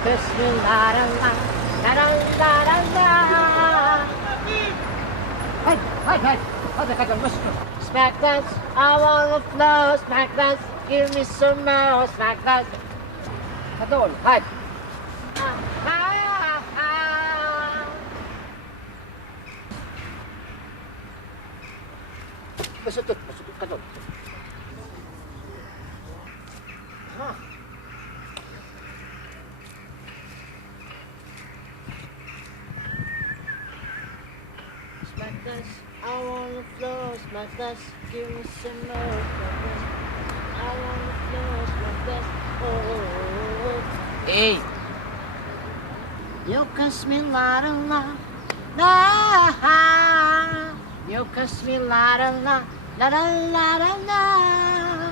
Bismillah, Smack dance, I wanna flow. Smack dance, give me some more. Smack dance. Kadol, hadi. Basta tut, kadol. Smack dance, I wanna flow. Smack dance, give me some more. Smack dance, I wanna flow. Smack dance, oh. Hey, you kiss me la la la, you kiss me la la la la la la la.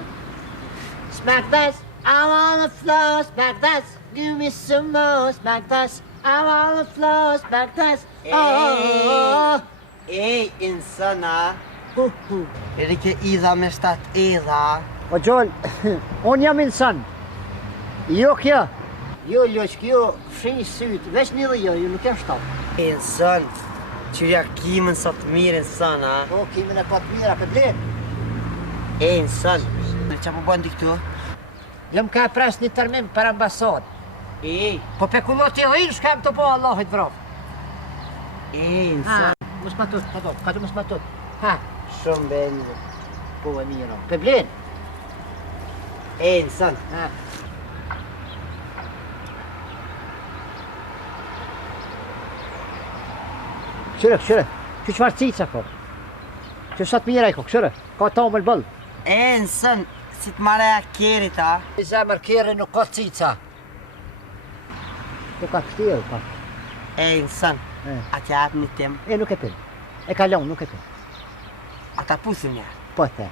Smack dance, I wanna flow. Smack dance, give me some more. Smack dance, I wanna flow. Smack dance, oh. Ej, insana, edhe ke idha me 7 idha. O Gjol, unë jam insan. Jo kjo. Jo loq, kjo fshinj sytë, veç një dhe jo nuk jam 7. Insan, qyria kimën sa të mirë insana. O, kimën e pa të mira, për blen. Ej, insan, qa po bëndi këtu? Jam ka pres një tërmim për ambasad. Ej, Po pekullot i dhinë, shkam të po Allahit vraf. ej, insan. Mos ma tut, ka du mos ma tut. Ha, Shumë bende. po e mira. Për blen. Ej, insan. Ha. Këshyre, që qëfar cica ko? Që sa të mira i ko, këshyre, ka ta më lëbëll. Ej, insan, si të mare a kerit, a? I zemër kjeri nuk ka cica. Nuk ka kështirë, pa. Ej, insan, a të japë një tim? E nuk e pin. E kalon, nuk e pin. A ta pusim një? Po the.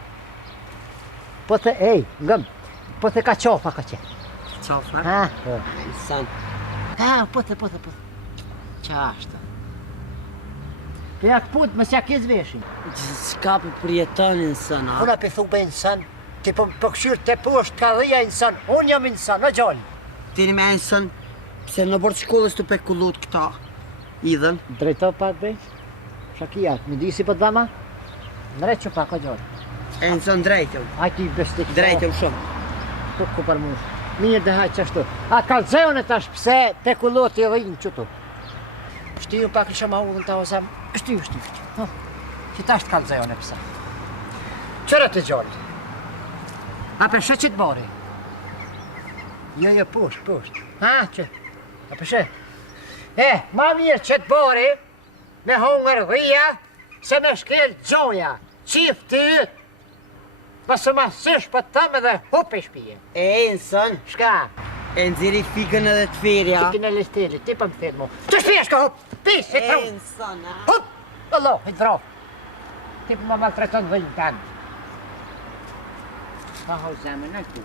Po the, ej, ngëm. Po the ka qofa ka qenë. Qofa? Ha, po. Insan. Ha, po the. Qa ashtë? Për jak put, mësë jak i zveshin. S'ka për përjeton insan, a? Una për thube insan, ti po këshyrë të poshtë ka dhija insan. Unë jam insan, në gjallë. Tini me insan, pse në bord shkollës të pekullut këta? Idhen? Drejto pa drejt. Shakia, më di si për dhama? Nërejt që pa ka gjallë. E insan drejtëm. Aj ti bestik. Drejtëm shumë. Tukku për mush. Mirë dhe hajtë qashtu. A kalzejone tash pse pekullut i dhinë qëtu. Shtiju pak isha ma udhën të ozem. Shtiju. Që tash të kalzejone pse. Qërë të gjallë? A për shë që të bari? Jo, pusht. Ha, që? A për shë? Ma mirë që të bari, me hongër dhia, se me shkel gjoja, qif ty, mësë ma sysh për tëmë dhe hup e shpije. E insan, Shka? e nëziri fikën edhe të firja. Fikën e listelit, ti për më thirë mu. Që shpije shka hup? Ti, si të runë. insan, a? Hup! Allah, i të vraf. Ti për më maltreton dhëjnë tanë. Ha, ho zemë, në të